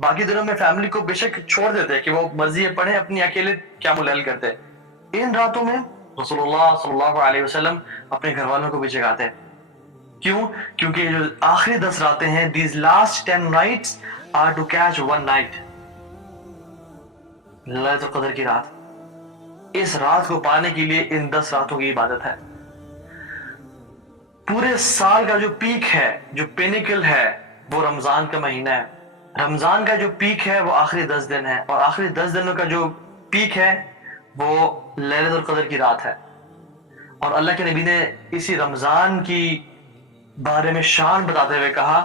باقی دنوں میں فیملی کو بے شک چھوڑ دیتے کہ وہ مرضی پڑھیں، اپنی اکیلے قیام اللیل کرتے. ان راتوں میں رسول اللہ صلی اللہ علیہ وسلم اپنے گھر والوں کو بھی جگاتے. کیوں؟ کیونکہ جو آخری 10 راتیں ہیں, these last 10 nights are to catch one night, لیلۃ القدر کی رات. اس رات کو پانے کے لیے ان 10 راتوں کی عبادت ہے. پورے سال کا جو پیک ہے, جو پینیکل ہے, وہ رمضان کا مہینہ ہے. رمضان کا جو پیک ہے وہ آخری 10 دن ہے, اور آخری 10 دنوں کا جو پیک ہے وہ لیلۃ القدر کی رات ہے. اور اللہ کے نبی نے اسی رمضان کی بارے میں شان بتاتے ہوئے کہا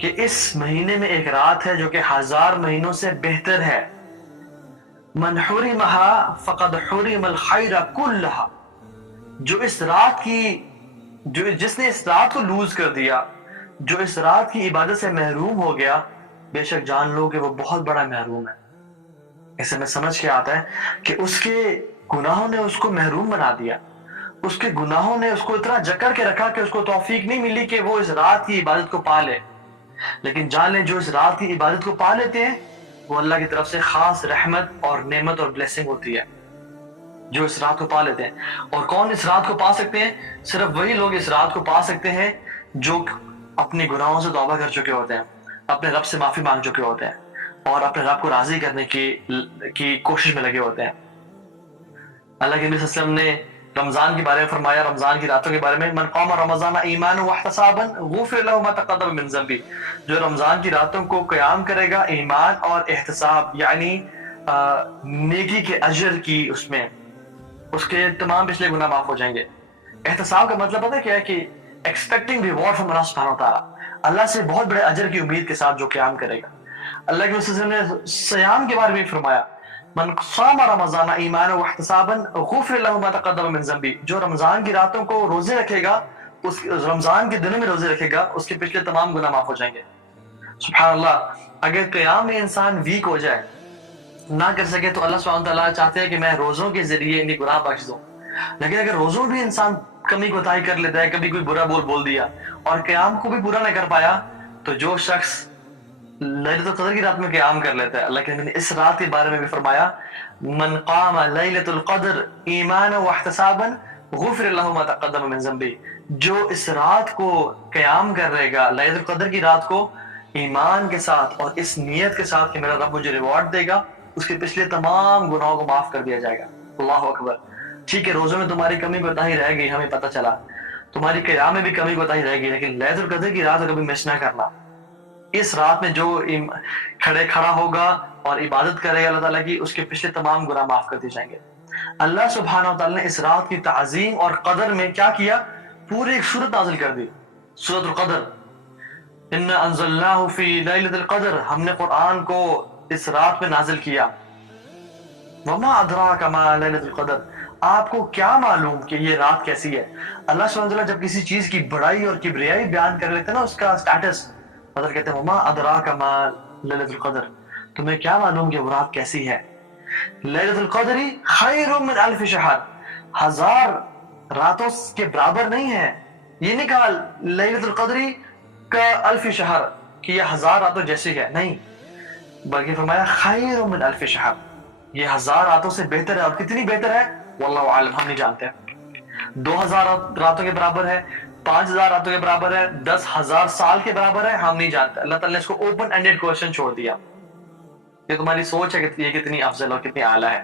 کہ اس مہینے میں ایک رات ہے جو کہ 1000 مہینوں سے بہتر ہے. من حرمها فقد حرم الخیر کلھا, جس نے اس رات کو لوز کر دیا, جو اس رات کی عبادت سے محروم ہو گیا, بے شک جان لو کہ وہ بہت بڑا محروم ہے. اسے میں سمجھ کے آتا ہے کہ اس کے گناہوں نے اس کو محروم بنا دیا, اس کے گناہوں نے اس کو اتنا جکڑ کے رکھا کہ اس کو توفیق نہیں ملی کہ وہ اس رات کی عبادت کو پا لے. لیکن جان لیں جو اس رات کی عبادت کو پا لیتے ہیں وہ اللہ کی طرف سے خاص رحمت اور نعمت اور بلیسنگ ہوتی ہے, جو اس رات کو پا لیتے ہیں. اور کون اس رات کو پا سکتے ہیں؟ صرف وہی لوگ اس رات کو پا سکتے ہیں جو اپنے گناہوں سے توبہ کر چکے ہوتے ہیں, اپنے رب سے معافی مانگ چکے ہوتے ہیں, اور اپنے رب کو راضی کرنے کی کوشش میں لگے ہوتے ہیں. اللہ کے نبی صلی اللہ علیہ وسلم نے رمضان کے بارے میں فرمایا, رمضان کی راتوں کے بارے میں, من قام رمضان ایمانا واحتسابا غفر له ما تقدم من ذنبه, جو رمضان کی راتوں کو قیام کرے گا ایمان اور احتساب یعنی نیکی کے اجر کی, اس میں اس کے تمام پچھلے گناہ معاف ہو جائیں گے. احتساب کا مطلب پتہ کیا ہے کہ ایکسپیکٹنگ ریوارڈ فرام اللہ سبحانہ وتعالی, اللہ سے بہت بڑے اجر کی امید کے ساتھ جو قیام کرے گا. اللہ کے رسول نے صیام کے بارے میں فرمایا, من صام رمضان ایمانا واحتسابا غفر له ما تقدم من ذنبه, جو رمضان کی راتوں کو روزے رکھے گا, اس رمضان کے دنوں میں روزے رکھے گا, اس کے پچھلے تمام گناہ معاف ہو جائیں گے. سبحان اللہ. اگر قیام میں انسان ویک ہو جائے, نہ کر سکے, تو اللہ سبحانہ تعالیٰ چاہتے ہیں کہ میں روزوں کے ذریعے انہیں گناہ بخش دوں. لیکن اگر روزوں بھی انسان کمی کوتاہی کر لیتا ہے, کبھی کوئی برا بول دیا اور قیام کو بھی پورا نہ کر پایا, تو جو شخص لیلۃ القدر کی رات میں قیام کر لیتا ہے, اللہ کے نبی نے اس رات کے بارے میں بھی فرمایا, من قام لیلۃ القدر ایمانا واحتسابا غفر له ما تقدم من ذنبه, جو اس رات کو قیام کر رہے گا, لیلۃ القدر کی رات کو ایمان کے ساتھ اور اس نیت کے ساتھ کہ میرا رب مجھے ریوارڈ دے گا, اس کے پچھلے تمام گناہوں کو معاف کر دیا جائے گا. اللہ اکبر. ٹھیک ہے, روزوں میں تمہاری کمی کوتاہی رہ گئی, ہمیں پتہ چلا, تمہاری قیام میں بھی کمی کوتاہی رہ گئی, لیکن لیلۃ القدر کی رات کبھی مس نہ کرنا. اس رات میں جو کھڑا ہوگا اور عبادت کرے گا اللہ تعالیٰ کی, اس کے پچھلے تمام گناہ معاف کر دیے جائیں گے. اللہ سبحانہ وتعالیٰ نے اس رات کی تعظیم اور قدر میں کیا کیا, پوری ایک سورت نازل کر دی, سورۃ القدر. انا انزلناہ فی لیلۃ القدر, ہم نے قرآن کو اس رات میں نازل کیا. وما ادراک ما لیلۃ القدر, آپ کو کیا معلوم کہ یہ رات کیسی ہے. اللہ سبحانہ وتعالیٰ جب کسی چیز کی بڑائی اور کبریائی بیان کر لیتے ہیں نا, اس کا سٹیٹس, مطلب کہتے ہیں وما ادراک ما لیلۃ القدر, تمہیں کیا معلوم کہ وہ رات کیسی ہے. لیلۃ القدر خیر من الف شہر, 1000 راتوں کے برابر نہیں ہے. یہ نہیں کہا لیلۃ القدر کا الف شہر کہ یہ 1000 راتوں جیسی ہے, نہیں, بلکہ فرمایا خیر من الف شہر, یہ 1000 راتوں سے بہتر ہے. اور کتنی بہتر ہے واللہ عالم, ہم نہیں جانتے. 2000 راتوں کے برابر ہے, 5000 راتوں کے برابر ہے, 10,000 سال کے برابر ہے, ہم نہیں جانتے. اللہ تعالیٰ نے اس کو اوپن اینڈڈ کوشچن چھوڑ دیا. یہ تمہاری سوچ ہے کہ یہ کتنی افضل اور کتنی اعلیٰ ہے.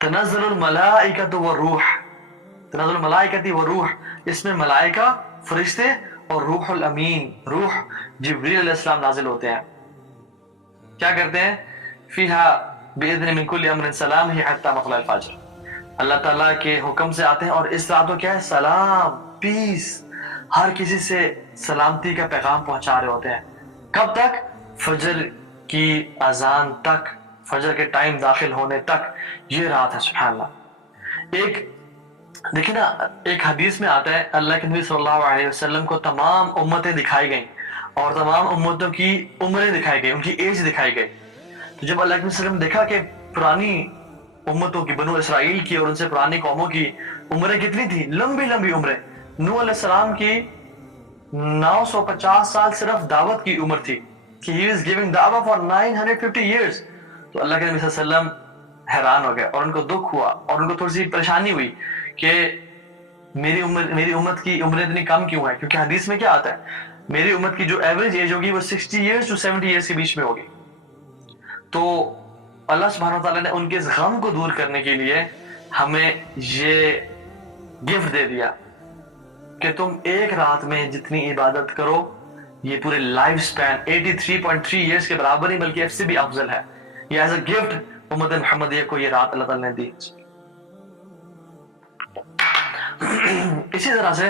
تنزل الملائکۃ والروح, تنزل الملائکۃ والروح, اس میں ملائکہ فرشتے اور روح الامین, روح جبریل علیہ السلام نازل ہوتے ہیں. کیا کرتے ہیں؟ فیہا باذن من کل امر سلام ہی حتی مطلع الفجر, اللہ تعالیٰ کے حکم سے آتے ہیں, اور اس رات کو کیا ہے, سلام, پیس, ہر کسی سے سلامتی کا پیغام پہنچا رہے ہوتے ہیں. کب تک؟ فجر کی اذان تک, فجر کے ٹائم داخل ہونے تک یہ رات ہے. سبحان اللہ. ایک دیکھیں نا, ایک حدیث میں آتا ہے اللہ کے نبی صلی اللہ علیہ وسلم کو تمام امتیں دکھائی گئیں, اور تمام امتوں کی عمریں دکھائی گئی, ان کی ایج دکھائی گئی. تو جب اللہ کے نبی صلی اللہ علیہ وسلم نے دیکھا کہ پرانی امتوں کی, بنو اسرائیل کی اور ان سے پرانی قوموں کی عمریں کتنی تھی, لمبی لمبی عمریں. نوح علیہ السلام کی 950 سال صرف دعوت کی عمر تھی, کہ he was giving da'wah for 950 years. تو اللہ کے نبی صلی اللہ علیہ وسلم حیران ہو گئے اور ان کو دکھ ہوا اور ان کو تھوڑی سی پریشانی ہوئی کہ میری امت کی عمریں اتنی کم کیوں ہے، کیونکہ حدیث میں کیا آتا ہے میری امت کی جو ایوریج ایج ہوگی وہ 60 ایئرز ٹو 70 ایئرز کے بیچ میں ہوگی. تو اللہ سبحانہ وتعالیٰ نے ان کے اس غم کو دور کرنے کے لیے ہمیں یہ گفٹ دے دیا کہ تم ایک رات میں جتنی عبادت کرو یہ پورے لائف سپین 83.3 ایئرز کے برابر ہی بلکہ اس سے بھی افضل ہے. یہ ایز اے گفٹ امت محمدیہ کو یہ رات اللہ تعالیٰ نے دی. اسی طرح سے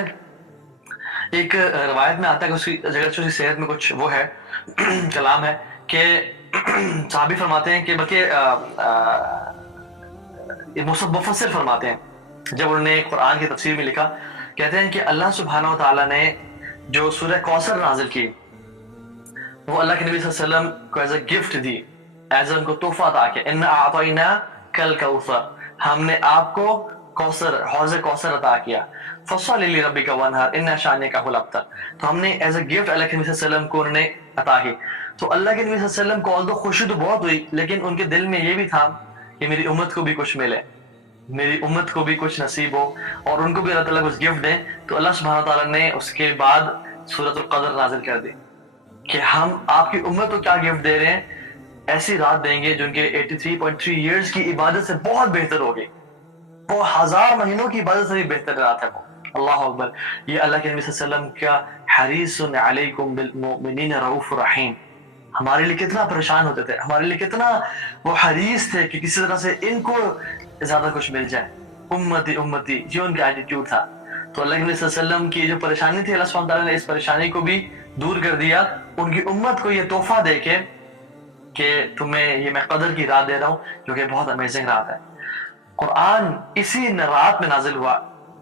ایک روایت میں آتا ہے کہ اس کی جگہ صحت میں کچھ وہ ہے کلام ہے کہ صحابی فرماتے ہیں کہ بلکہ مفسر فرماتے ہیں جب انہوں نے قرآن کی تفسیر میں لکھا، کہتے ہیں کہ اللہ سبحانہ و تعالیٰ نے جو سورہ کوثر نازل کی وہ اللہ کے نبی صلی اللہ علیہ وسلم کو ایز اے گفٹ دی، ایز ان کو تحفہ عطا کیا. اِنَّا أَعْطَيْنَاكَ الْكَوْثَرَ، ہم نے آپ کو کوثر حوض کوثر عطا کیا. فَصَلِّ لِرَبِّكَ وَانْحَرْ إِنَّ شَانِئَكَ هُوَ الْأَبْتَرُ، تو ہم نے ایز اے گفٹ اللہ کے نبی صلی اللہ علیہ وسلم کو انہوں نے عطا کی. تو اللہ کے نبی صلی اللہ علیہ وسلم کو although خوشی تو بہت ہوئی لیکن ان کے دل میں یہ بھی تھا کہ میری امت کو بھی کچھ ملے، میری امت کو بھی کچھ نصیب ہو اور ان کو بھی اللہ تعالیٰ کچھ گفٹ دیں. تو اللہ سبحانہ تعالیٰ نے اس کے بعد سورۃ القدر نازل کر دی کہ ہم آپ کی امت کو کیا گفٹ دے رہے ہیں، ایسی رات دیں گے جو ان کے 83.3 ایئرز کی عبادت سے بہت بہتر ہوگی، وہ 1000 مہینوں کی عبادت سے بھی بہتر رات ہے وہ. اللہ اکبر. یہ اللہ کے نبی صلی اللہ علیہ وسلم کا حریص علیکم بالمؤمنین رؤوف رحیم، ہمارے لیے کتنا پریشان ہوتے تھے، ہمارے لیے کتنا وہ حریص تھے کہ کسی طرح سے ان کو زیادہ کچھ مل جائے. امتی امتی یہ ان کا ایٹیٹیوڈ تھا. تو اللہ کے نبی صلی اللہ علیہ وسلم کی جو پریشانی تھی اللہ سبحانہ تعالیٰ نے اس پریشانی کو بھی دور کر دیا ان کی امت کو یہ تحفہ دے کے کہ تمہیں یہ میں قدر کی رات دے رہا ہوں جو کہ بہت امیزنگ رات ہے. قرآن اسی رات میں نازل ہوا.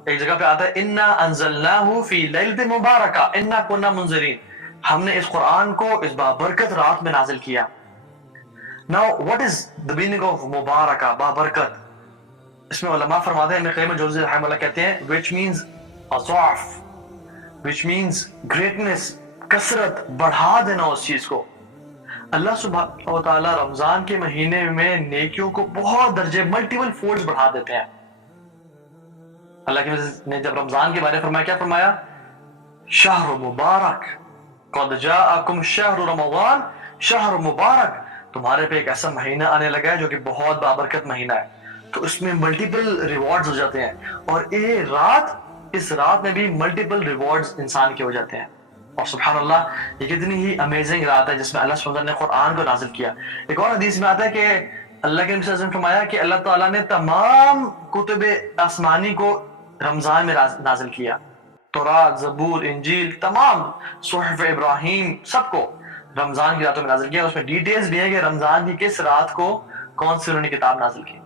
ایک جگہ پہ آتا ہے انا انزلناہ فی لیلۃ مبارکہ انا کنا منذرین، ہم نے اس قرآن کو اس بابرکت رات میں نازل کیا. Now what is the meaning of مبارکہ بابرکت؟ اس میں علماء فرماتے ہیں، ابن قیم الجوزی رحمہ اللہ کہتے ہیں which means اضعاف، which means greatness، کثرت، بڑھا دینا اس چیز کو. اللہ سبحانہ و تعالیٰ رمضان کے مہینے میں نیکیوں کو بہت درجے ملٹیپل فولڈز بڑھا دیتے ہیں. اللہ کے نے جب رمضان کے بارے میں فرمایا، کیا فرمایا؟ شہر مبارک قد جاءکم شہر رمضان شہر مبارک، تمہارے پہ ایک ایسا مہینہ آنے لگا ہے جو کہ بہت بابرکت مہینہ ہے. تو اس میں ملٹیپل ریوارڈز ہو جاتے ہیں اور اس رات میں بھی ملٹیپل ریوارڈز انسان کے ہو جاتے ہیں. اور سبحان اللہ یہ کتنی ہی امیزنگ رات ہے جس میں اللہ سبحانہ نے قرآن کو نازل کیا. ایک اور حدیث میں آتا ہے کہ اللہ کے نبی صلی اللہ علیہ وسلم فرمایا کہ اللہ تعالیٰ نے تمام کتب آسمانی کو رمضان میں نازل کیا، تورات، زبور، انجیل، تمام صحف ابراہیم سب کو رمضان کی راتوں میں نازل کیا. اس میں ڈیٹیلز بھی ہے کہ رمضان کی کس رات کو کون سی انہوں نے کتاب نازل کی.